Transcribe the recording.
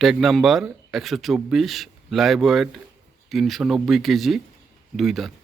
Tag number 124, live weight 390 KG, 2 দাঁত।